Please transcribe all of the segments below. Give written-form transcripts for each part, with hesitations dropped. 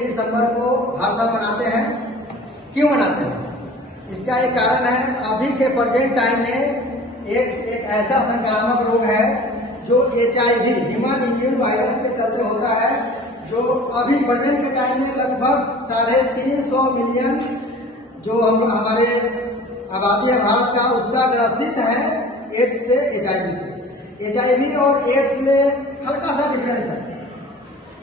1 दिसंबर को हर साल मनाते हैं। क्यों मनाते हैं? इसका एक कारण है, अभी के प्रेजेंट टाइम में एक ऐसा संक्रामक रोग है जो HIV ह्यूमन इम्यून वायरस के चलते होता है, जो अभी प्रेजेंट के टाइम में लगभग 350 मिलियन जो हमारे आबादी है भारत का, उसका ग्रसित है एड्स से, HIV से। HIV और एड्स में हल्का सा डिफरेंस है।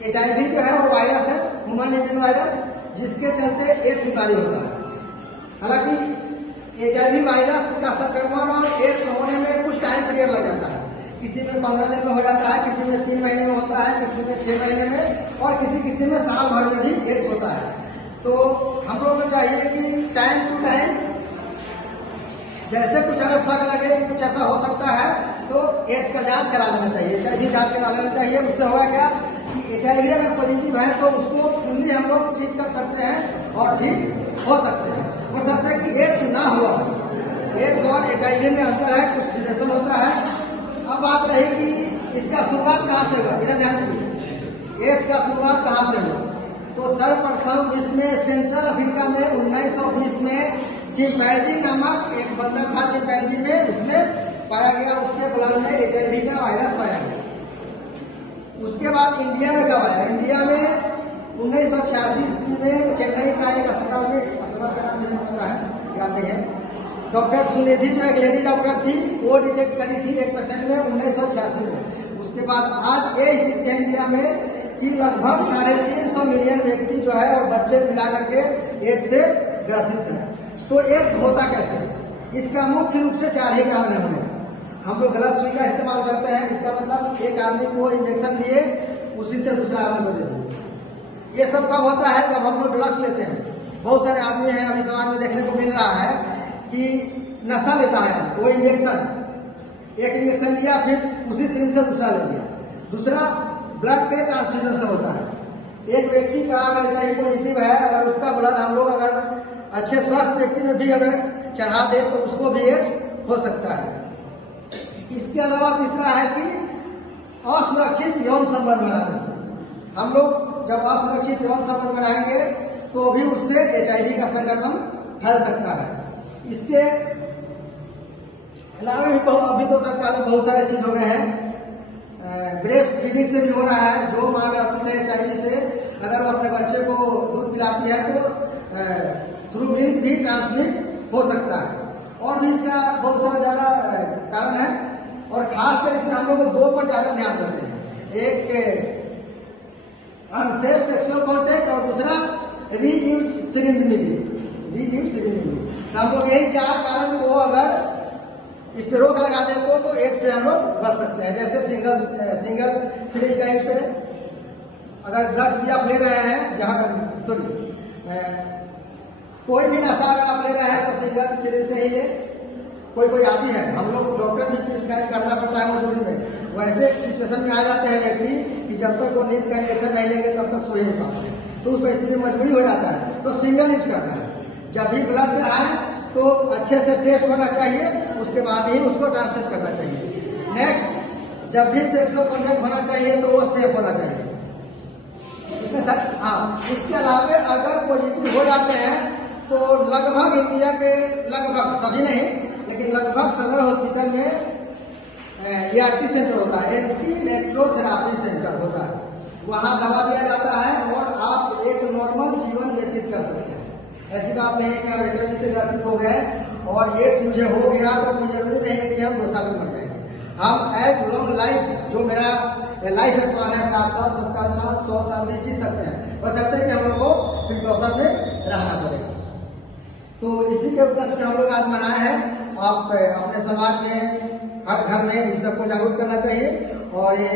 HIV जो है वो वायरस है, ह्यूमन इम्यून वायरस, जिसके चलते एड्स बीमारी होता है। हालांकि HIV वायरस का संक्रमण और एड्स होने में कुछ टाइम पीरियड लग जाता है। किसी में 15 दिन में हो जाता है, किसी में 3 महीने में होता है, किसी में 6 महीने में, और किसी में साल भर में भी एड्स होता है। तो हम लोग को चाहिए कि टाइम टू टाइम जैसे कुछ अगर शक लगे कि कुछ ऐसा हो सकता है तो एड्स का जांच करा लेना चाहिए, HIV जांच करा लेना चाहिए। उससे होगा क्या कि HIV अगर पॉजिटिव है तो उसको फुल्ली हम लोग ट्रीट कर सकते हैं और ठीक हो सकते हैं। हो सकता है कि एड्स ना हुआ, एड्स और HIV में अंतर है, कुछ रिलेशन होता है। अब बात रही कि इसका शुरुआत कहाँ से हुआ, मेरा ध्यान दीजिए। एड्स का शुरुआत कहाँ से हुआ? तो सर्वप्रथम इसमें सेंट्रल अफ्रीका में 1920 में चिंपैंजी नामक एक बंदर था, चिंपैंजी में उसमें पाया गया, उसके ब्लड में HIV का वायरस पाया गया। उसके बाद इंडिया में कब आया? इंडिया में 1986 में चेन्नई का एक अस्पताल में, अस्पताल का नाम मुझे नहीं पता है, याद नहीं है, डॉक्टर सुनिधि जो एक लेडी डॉक्टर थी, वो डिटेक्ट करी थी एक पेशेंट में 1986 में। उसके बाद आज ये स्थिति है इंडिया में कि लगभग 350 मिलियन व्यक्ति जो है और बच्चे मिला करके एड्स से ग्रसित है। तो एड्स होता कैसे है? इसका मुख्य रूप से 4 ही कारण है होने का। हम लोग गलत सुई का इस्तेमाल करते हैं। इसका मतलब एक आदमी को इंजेक्शन दिए, उसी से दूसरा आदमी को दे दिए। ये सब कब होता है? जब हम लोग ड्रग्स लेते हैं। बहुत सारे आदमी हैं अभी समाज में देखने को मिल रहा है कि नशा लेता है, वो इंजेक्शन, एक इंजेक्शन लिया फिर उसी सिरिंज से दूसरा ले लिया। दूसरा ब्लड के ट्रांसफ्यूजन से होता है। एक व्यक्ति का अगर HIV पॉजिटिव है, अगर उसका ब्लड हम लोग अगर अच्छे स्वस्थ व्यक्ति में भी अगर चढ़ा दे तो उसको भी एड्स हो सकता है। इसके अलावा तीसरा है कि असुरक्षित यौन संबंध बनाने से। हम लोग जब असुरक्षित यौन संबंध बनाएंगे तो भी उससे HIV का संक्रमण फैल सकता है। इसके अलावा भी अभी तो तत्काल में बहुत सारे चीज हो गए हैं। ब्रेस्ट फीडिंग से भी हो रहा है। जो माँ ग्रसित है HIV से, अगर वो अपने बच्चे को दूध पिलाती है तो थ्रू मिल्क भी ट्रांसमिट हो सकता है। और भी इसका बहुत सारा ज्यादा कारण है, और खासकर इसमें हम लोग 2 पर ज्यादा ध्यान देते हैं। एक अनसेफ सेक्सुअल कॉन्टेक्ट और दूसरा रीयूज सिरिंज मिली। हम लोग यही 4 कारण को अगर इस पे रोक लगा दे तो एड्स से हम लोग बच सकते हैं। जैसे सिंगल सिरिंज का यूज करें। अगर ड्रग्स भी आप ले रहे हैं, जहाँ कोई भी नशा अगर आप ले रहे हैं तो सिंगल सिरिंज से ही ले। कोई आदि है, हम लोग डॉक्टर भी प्रिस्क्राइब करना पड़ता है मजबूरी में। वैसे सिचुएशन में आ जाते हैं व्यक्ति कि जब तक वो नींद का इंजेक्शन नहीं लेंगे तब तक सो ही नहीं पाते, तो उस परिस्थिति में मजबूरी हो जाता है। तो सिंगल यूज करना है। जब भी ब्लड चढ़ाए तो अच्छे से टेस्ट होना चाहिए, उसके बाद ही उसको ट्रांसमिट करना चाहिए। नेक्स्ट, जब भी सेक्सुअल कॉन्टेक्ट होना चाहिए तो वो सेफ होना चाहिए। इतने सारे। हाँ, इसके अलावा अगर पॉजिटिव हो जाते हैं तो लगभग इंडिया के, लगभग सभी नहीं लेकिन लगभग सदर हॉस्पिटल में ART सेंटर होता है, एंटी रेट्रोथेरापी सेंटर होता है। वहाँ दवा दिया जाता है और आप एक नॉर्मल जीवन व्यतीत कर सकते हैं। ऐसी बात नहीं है कि आप HIV से ग्रसित हो गए और एड्स मुझे हो गया तो कोई जरूरी नहीं है कि हम 2 साल में मर जाएंगे। हम एज लॉन्ग लाइफ, जो मेरा लाइफ स्पान है 60 साल, 70 साल, 100 साल में जी सकते हैं। बस सकते हैं कि हम लोग को प्रिकॉशन में रहना पड़ेगा। तो इसी के उपलक्ष्य में हम लोग आज मनाए हैं। आप अपने समाज में, हर घर में इस सबको जागरूक करना चाहिए। और ये